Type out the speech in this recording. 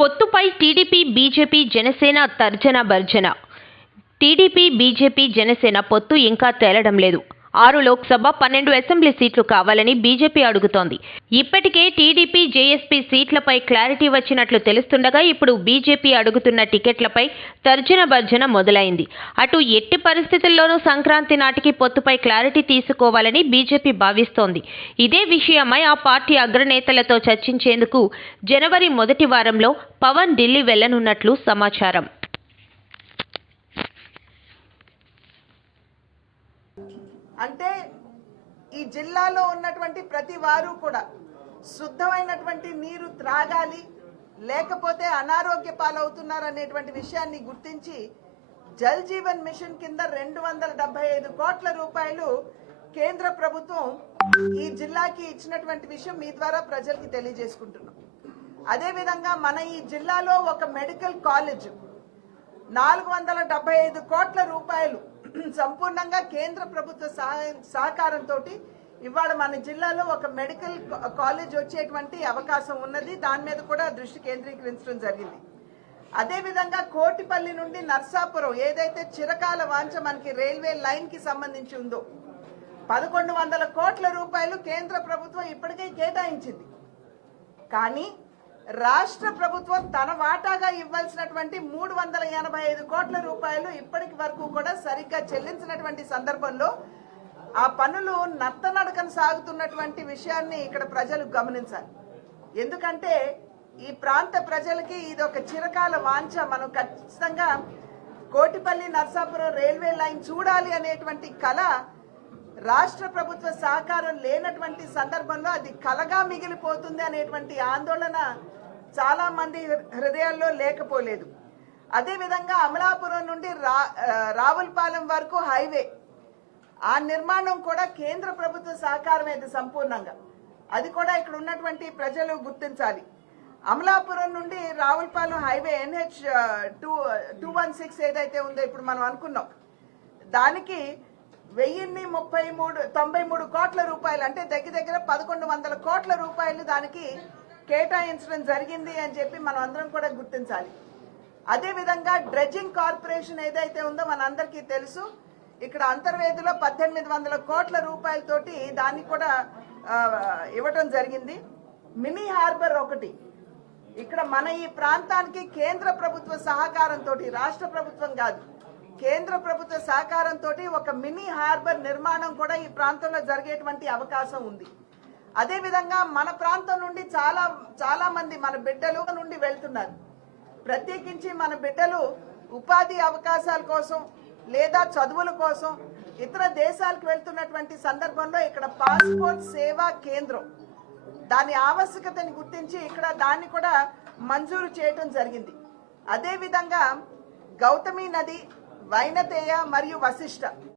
పొత్తుపై TDP BJP Janasena తర్జన భర్జన. TDP BJP Janasena పొత్తు ఇంకా తేలడం లేదు. ఆరు లోక్సభ పన్నెండు అసెంబ్లీ సీట్లు కావాలని బీజేపీ అడుగుతోంది. ఇప్పటికే టీడీపీ జేఎస్పీ సీట్లపై క్లారిటీ వచ్చినట్లు తెలుస్తుండగా ఇప్పుడు బీజేపీ అడుగుతున్న టికెట్లపై తర్జన భర్జన మొదలైంది. అటు ఎట్టి పరిస్థితుల్లోనూ సంక్రాంతి నాటికి పొత్తుపై క్లారిటీ తీసుకోవాలని బీజేపీ భావిస్తోంది. ఇదే విషయమై ఆ పార్టీ అగ్రనేతలతో చర్చించేందుకు జనవరి మొదటి వారంలో పవన్ ఢిల్లీ వెళ్ళనున్నట్లు సమాచారం. ఈ జిల్లాలో ఉన్నటువంటి ప్రతి వారు కూడా శుద్ధమైనటువంటి నీరు త్రాగాలి లేకపోతే అనారోగ్య పాలవుతున్నారు అనేటువంటి విషయాన్ని గుర్తించి జల్ జీవన్ మిషన్ కింద రెండు వందల డెబ్బై ఐదు కోట్ల రూపాయలు కేంద్ర ప్రభుత్వం ఈ జిల్లాకి ఇచ్చినటువంటి విషయం మీ ద్వారా ప్రజలకి తెలియజేసుకుంటున్నాం. అదేవిధంగా మన ఈ జిల్లాలో ఒక మెడికల్ కాలేజ్ నాలుగు వందల డెబ్బై ఐదు కోట్ల రూపాయలు సంపూర్ణంగా కేంద్ర ప్రభుత్వ సహాయం సహకారంతో ఇవాళ మన జిల్లాలో ఒక మెడికల్ కాలేజ్ వచ్చేటువంటి అవకాశం ఉన్నది. దాని మీద కూడా దృష్టి కేంద్రీకరించడం జరిగింది. అదేవిధంగా కోటిపల్లి నుండి నర్సాపురం ఏదైతే చిరకాల వాంఛ మనకి రైల్వే లైన్కి సంబంధించి ఉందో పదకొండు వందల కోట్ల రూపాయలు కేంద్ర ప్రభుత్వం ఇప్పటికే కేటాయించింది. కానీ రాష్ట్ర ప్రభుత్వం తన వాటాగా ఇవ్వాల్సినటువంటి మూడు వందల ఎనభై ఐదు కోట్ల రూపాయలు ఇప్పటికి వరకు కూడా సరిగ్గా చెల్లించినటువంటి సందర్భంలో ఆ పనులు నత్తనడకన సాగుతున్నటువంటి విషయాన్ని ఇక్కడ ప్రజలు గమనించాలి. ఎందుకంటే ఈ ప్రాంత ప్రజలకి ఇది ఒక చిరకాల వాంఛ. మనం ఖచ్చితంగా కోటిపల్లి నర్సాపురం రైల్వే లైన్ చూడాలి అనేటువంటి కళ రాష్ట్ర ప్రభుత్వ సహకారం లేనటువంటి సందర్భంలో అది కలగా మిగిలిపోతుంది అనేటువంటి ఆందోళన చాలా మంది హృదయాల్లో లేకపోలేదు. అదేవిధంగా అమలాపురం నుండి రా రావులపాలెం వరకు హైవే. ఆ నిర్మాణం కూడా కేంద్ర ప్రభుత్వ సహకారం అయితే సంపూర్ణంగా. అది కూడా ఇక్కడ ఉన్నటువంటి ప్రజలు గుర్తించాలి. అమలాపురం నుండి Ravulapalem highway N H two two one six ఏదైతే ఉందో ఇప్పుడు మనం అనుకున్నాం. దానికి వెయ్యిన్ని ముప్పై మూడు తొంభై మూడు కోట్ల రూపాయలు అంటే దగ్గర దగ్గర పదకొండు వందల కోట్ల రూపాయలు దానికి కేటాయించడం జరిగింది అని చెప్పి మనం అందరం కూడా గుర్తించాలి. అదేవిధంగా డ్రెడ్జింగ్ కార్పొరేషన్ ఏదైతే ఉందో మనందరికీ తెలుసు ఇక్కడ అంతర్వేదిలో పద్దెనిమిది వందల కోట్ల రూపాయలతోటి దాన్ని కూడా ఇవ్వటం జరిగింది. మినీ హార్బర్ ఒకటి. ఇక్కడ మన ఈ ప్రాంతానికి కేంద్ర ప్రభుత్వ సహకారంతో రాష్ట్ర ప్రభుత్వం కాదు కేంద్ర ప్రభుత్వ సహకారంతో ఒక మినీ హార్బర్ నిర్మాణం కూడా ఈ ప్రాంతంలో జరిగేటువంటి అవకాశం ఉంది. అదేవిధంగా మన ప్రాంతం నుండి చాలా చాలా మంది మన బిడ్డలు నుండి వెళ్తున్నారు. ప్రత్యేకించి మన బిడ్డలు ఉపాధి అవకాశాల కోసం లేదా చదువుల కోసం ఇతర దేశాలకు వెళ్తున్నటువంటి సందర్భంలో ఇక్కడ పాస్పోర్ట్ సేవా కేంద్రం. దాని ఆవశ్యకతని గుర్తించి ఇక్కడ దాన్ని కూడా మంజూరు చేయటం జరిగింది. అదేవిధంగా గౌతమి నది వైనతేయ మరియు వశిష్ట.